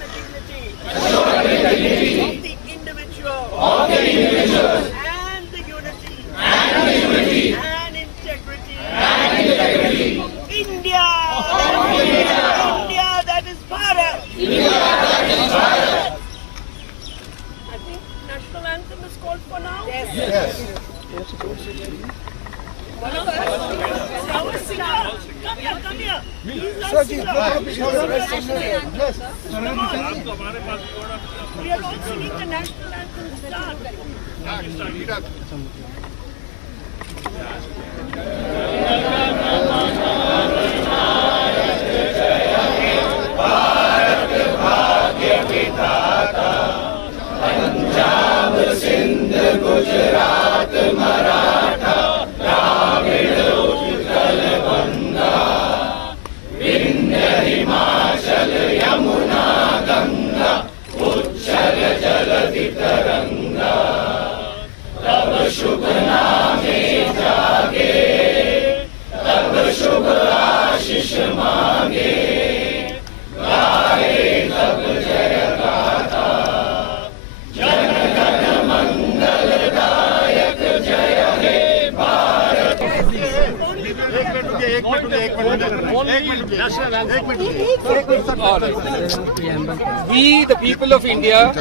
the dignity of the individual and the unity and integrity of India. India, that is Bharat. I think national anthem is called for now. Yes. One of us, our singer. Come here. He's our Sir, ji, singer. yes. We are all singing the national anthem. Start. We, the people of India,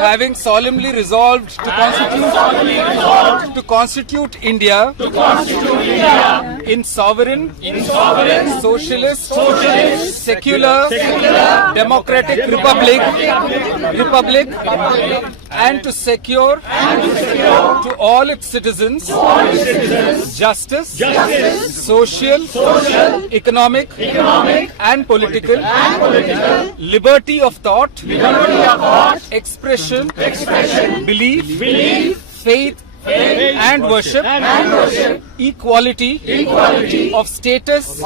having solemnly resolved to constitute India in sovereign, socialist, secular, democratic republic, and to secure to all its citizens justice, social, economic, and political, liberty of thought, expression, belief, faith, and worship, equality of status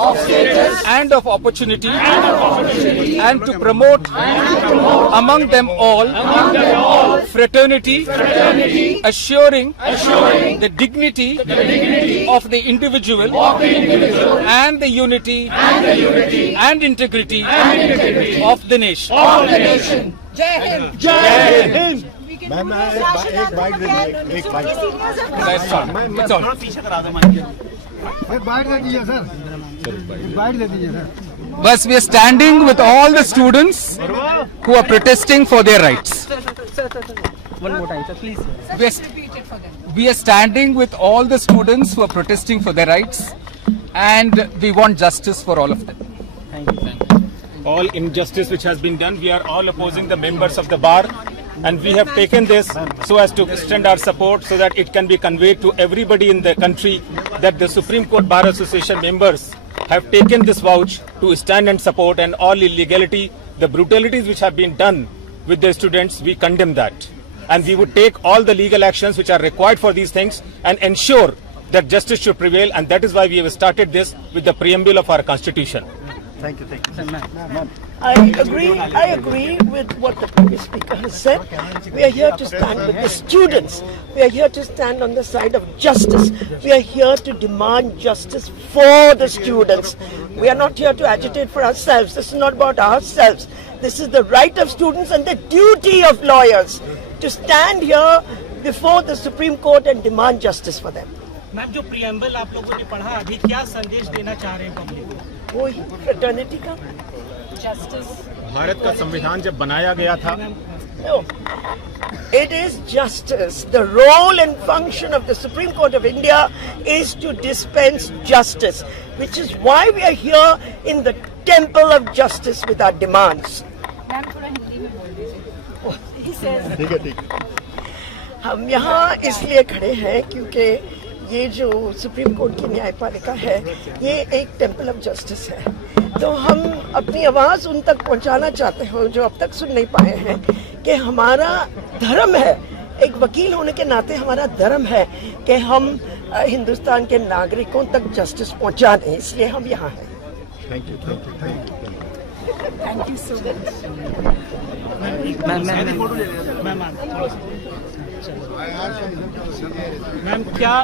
and of opportunity, and to promote among them all fraternity, assuring the dignity of the individual and the unity and integrity of the nation. Ma'am एक bite दे दीजिए, एक bite. That's all. That's all. एक bite दे दीजिए sir, एक bite दे दीजिए sir. Thus, we are standing with all the students who are protesting for their rights. One more time, sir, please. We are standing with all the students who are protesting for their rights, and we want justice for all of them. Thank you. All injustice which has been done, we are all opposing the members of the bar, and we have taken this so as to extend our support so that it can be conveyed to everybody in the country that the Supreme Court Bar Association members have taken this vouch to stand and support, and all illegality, the brutalities which have been done with the students, we condemn that. And we would take all the legal actions which are required for these things and ensure that justice should prevail, and that is why we have started this with the preamble of our constitution. Thank you. I agree with what the previous speaker has said. We are here to stand with the students. We are here to stand on the side of justice. We are here to demand justice for the students. We are not here to agitate for ourselves. This is not about ourselves. This is the right of students and the duty of lawyers to stand here before the Supreme Court and demand justice for them. Ma'am, जो preamble आप लोगों ने पढ़ा, अभी क्या संदेश देना चाह रहे हैं पब्लिक को? वो ही फ्रेटर्निटी का, जस्टिस। भारत का संविधान जब बनाया गया था, no, it is justice. The role and function of the Supreme Court of India is to dispense justice, which is why we are here in the temple of justice with our demands. ठीक है। हम यहाँ इसलिए खड़े हैं क्योंकि ये जो सुप्रीम कोर्ट की न्यायपालिका है, ये एक टेम्पल ऑफ जस्टिस है। तो हम अपनी आवाज़ उन तक पहुँचाना चाहते हैं जो अब तक सुन नहीं पाए हैं कि हमारा धर्म है, एक वकील होने के नाते हमारा धर्म है कि हम हिंदुस्तान के नागरिकों तक जस्टिस पहुँचा दें, इसलिए हम यहाँ हैं। Thank you. Thank you so much. Ma'am क्या